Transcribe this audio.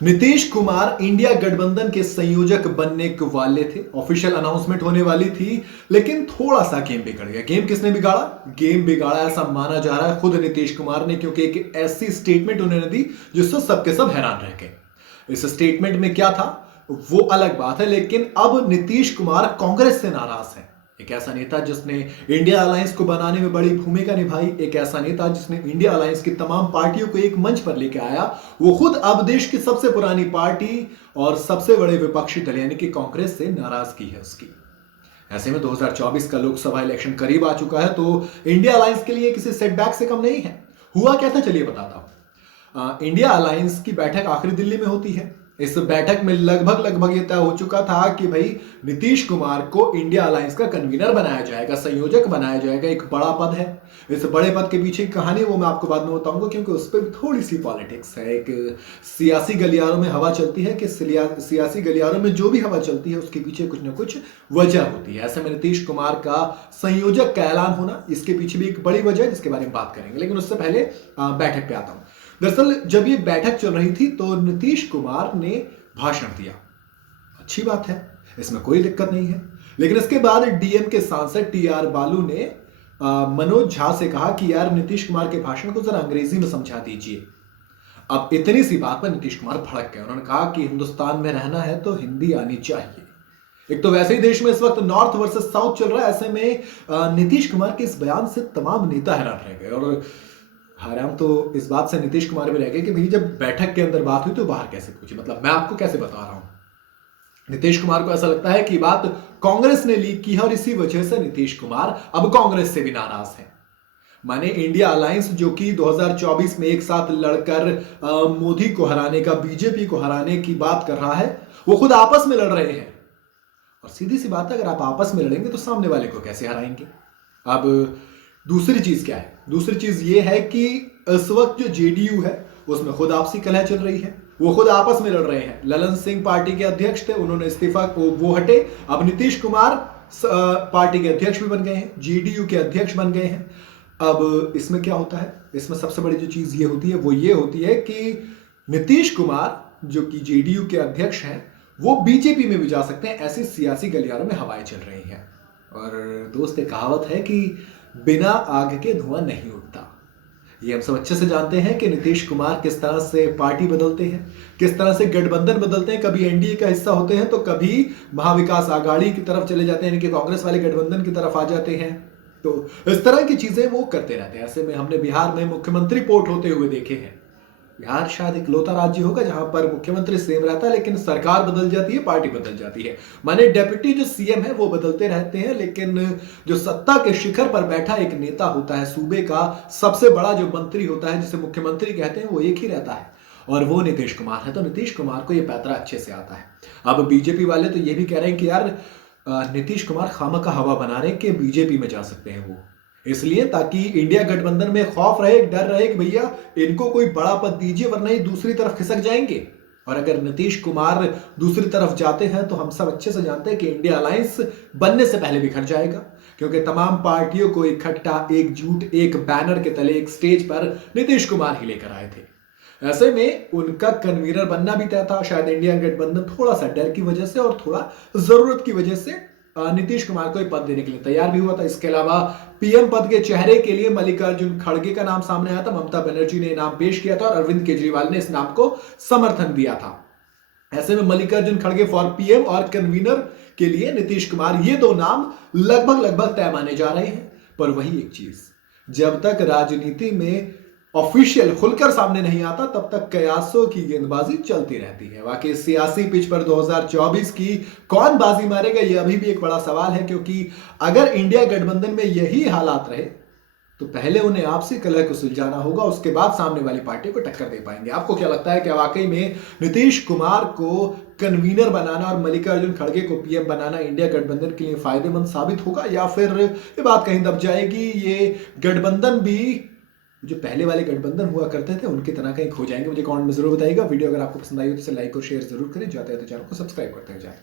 Nitish Kumar India गठबंधन के संयोजक बनने के वाले थे। ऑफिशियल अनाउंसमेंट होने वाली थी, लेकिन थोड़ा सा गेम बिगड़ गया। गेम किसने बिगाड़ा? गेम बिगाड़ा ऐसा माना जा रहा है खुद नीतीश कुमार ने, क्योंकि एक ऐसी स्टेटमेंट उन्होंने दी जिससे सबके सब हैरान रह गए। इस स्टेटमेंट में क्या था वो अलग बात है, लेकिन अब नीतीश कुमार कांग्रेस से नाराज है। एक ऐसा नेता जिसने इंडिया अलायंस को बनाने में बड़ी भूमिका निभाई, एक ऐसा नेता जिसने इंडिया अलायंस की तमाम पार्टियों को एक मंच पर लेकर आया, वो खुद अब देश की सबसे पुरानी पार्टी और सबसे बड़े विपक्षी दल यानी कि कांग्रेस से नाराजगी है उसकी। ऐसे में 2024 का लोकसभा इलेक्शन करीब आ चुका है, तो इंडिया अलायंस के लिए किसी सेटबैक से कम नहीं है। हुआ क्या था चलिए बताता हूं। इंडिया अलायंस की बैठक आखिरी दिल्ली में होती है। इस बैठक में लगभग ये तय हो चुका था कि भाई नीतीश कुमार को इंडिया अलायंस का कन्वीनर बनाया जाएगा, संयोजक बनाया जाएगा। एक बड़ा पद है। इस बड़े पद के पीछे की कहानी वो मैं आपको बाद में बताऊंगा, क्योंकि उस पर भी थोड़ी सी पॉलिटिक्स है। एक सियासी गलियारों में हवा चलती है कि सियासी गलियारों में जो भी हवा चलती है उसके पीछे कुछ ना कुछ वजह होती है। ऐसे में नीतीश कुमार का संयोजक का ऐलान होना, इसके पीछे भी एक बड़ी वजह है जिसके बारे में बात करेंगे। लेकिन उससे पहले बैठक पे आता हूं। दरअसल जब ये बैठक चल रही थी तो नीतीश कुमार ने भाषण दिया। अच्छी बात है, इसमें कोई दिक्कत नहीं है। लेकिन इसके बाद डीएम के सांसद टीआर बालू ने मनोज झा से कहा कि यार नीतीश कुमार के भाषण को जरा अंग्रेजी में समझा दीजिए। अब इतनी सी बात पर नीतीश कुमार भड़क गए। उन्होंने कहा कि हिंदुस्तान में रहना है तो हिंदी आनी चाहिए। एक तो वैसे ही देश में इस वक्त नॉर्थ वर्सेस साउथ चल रहा है। ऐसे में नीतीश कुमार के इस बयान से तमाम नेता हैरान रह गए, और हैरान तो इस बात से नीतीश कुमार भी रह गए कि भाई जब बैठक के अंदर बात हुई तो बाहर कैसे पूछी, मतलब मैं आपको कैसे बता रहा हूं। नीतीश कुमार को ऐसा लगता है कि बात कांग्रेस ने लीक की है, और इसी वजह से नीतीश कुमार अब कांग्रेस से भी नाराज है। माने इंडिया अलायंस जो कि 2024 में एक साथ लड़कर मोदी को हराने का, बीजेपी को हराने की बात कर रहा है, वो खुद आपस में लड़ रहे हैं। और सीधी सी बात है, अगर आप आपस में लड़ेंगे तो सामने वाले को कैसे हराएंगे। अब दूसरी चीज क्या है? दूसरी चीज ये है कि इस वक्त जो जेडीयू है उसमें खुद आपसी कलह चल रही है। वो खुद आपस में लड़ रहे हैं। ललन सिंह पार्टी के अध्यक्ष थे, उन्होंने इस्तीफा वो हटे। अब नीतीश कुमार पार्टी के अध्यक्ष भी बन गए हैं, जेडीयू के अध्यक्ष बन गए हैं। अब इसमें क्या होता है? इसमें सबसे बड़ी जो चीज ये होती है वो ये होती है कि नीतीश कुमार जो कि जेडीयू के अध्यक्ष हैं वो बीजेपी में भी जा सकते हैं। ऐसी सियासी गलियारों में हवाएं चल रही हैं। और दोस्त एक कहावत है कि बिना आग के धुआं नहीं उठता। ये हम सब अच्छे से जानते हैं कि नीतीश कुमार किस तरह से पार्टी बदलते हैं, किस तरह से गठबंधन बदलते हैं। कभी एनडीए का हिस्सा होते हैं तो कभी महाविकास आघाड़ी की तरफ चले जाते हैं, यानी कि कांग्रेस वाले गठबंधन की तरफ आ जाते हैं। तो इस तरह की चीजें वो करते रहते हैं। ऐसे में हमने बिहार में मुख्यमंत्री पोर्ट होते हुए देखे हैं। बिहार शायद इकलौता राज्य होगा जहां पर मुख्यमंत्री सेम रहता है, लेकिन सरकार बदल जाती है, पार्टी बदल जाती है। माने डेप्यूटी जो सीएम है वो बदलते रहते हैं, लेकिन जो सत्ता के शिखर पर बैठा एक नेता होता है, सूबे का सबसे बड़ा जो मंत्री होता है जिसे मुख्यमंत्री कहते हैं, वो एक ही रहता है, और वो नीतीश कुमार है। तो नीतीश कुमार को ये पैतरा अच्छे से आता है। अब बीजेपी वाले तो ये भी कह रहे हैं कि यार नीतीश कुमार खामखा हवा बना रहे हैं कि बीजेपी में जा सकते हैं वो, इसलिए ताकि इंडिया गठबंधन में खौफ रहे, डर रहे कि भैया इनको कोई बड़ा पद दीजिए वरना ये दूसरी तरफ खिसक जाएंगे। और अगर नीतीश कुमार दूसरी तरफ जाते हैं तो हम सब अच्छे से जानते हैं कि इंडिया अलायंस बनने से पहले बिखर जाएगा, क्योंकि तमाम पार्टियों को इकट्ठा, एकजुट, एक बैनर के तले, एक स्टेज पर नीतीश कुमार ही लेकर आए थे। ऐसे में उनका कन्वीनर बनना भी तय था। शायद इंडिया गठबंधन थोड़ा सा डर की वजह से और थोड़ा जरूरत की वजह से नीतीश कुमार को पद देने के लिए तैयार भी हुआ था। इसके अलावा पीएम पद के चेहरे के लिए मल्लिकार्जुन खड़गे का नाम सामने आया था। ममता बनर्जी ने नाम पेश किया था और अरविंद केजरीवाल ने इस नाम को समर्थन दिया था। ऐसे में मल्लिकार्जुन खड़गे फॉर पीएम और कन्वीनर के लिए नीतीश कुमार, ये दो नाम लगभग तय माने जा रहे हैं। पर वही एक चीज, जब तक राजनीति में ऑफिशियल खुलकर सामने नहीं आता तब तक कयासों की गेंदबाजी चलती रहती है। वाकई सियासी पिच पर 2024 की कौन बाजी मारेगा ये अभी भी एक बड़ा सवाल है, क्योंकि अगर इंडिया गठबंधन में यही हालात रहे तो पहले उन्हें आपसी कलह को सुलझाना होगा, उसके बाद सामने वाली पार्टी को टक्कर दे पाएंगे। आपको क्या लगता है कि वाकई में नीतीश कुमार को कन्वीनर बनाना और मल्लिकार्जुन खड़गे को पीएम बनाना इंडिया गठबंधन के लिए फायदेमंद साबित होगा, या फिर ये बात कहीं दब जाएगी, ये गठबंधन भी जो पहले वाले गठबंधन हुआ करते थे उनकी तरह कहीं खो जाएंगे? मुझे कमेंट में जरूर बताइएगा। वीडियो अगर आपको पसंद आई हो तो इसे लाइक और शेयर जरूर करें। जाते हैं तो चैनल को सब्सक्राइब करते जाएं।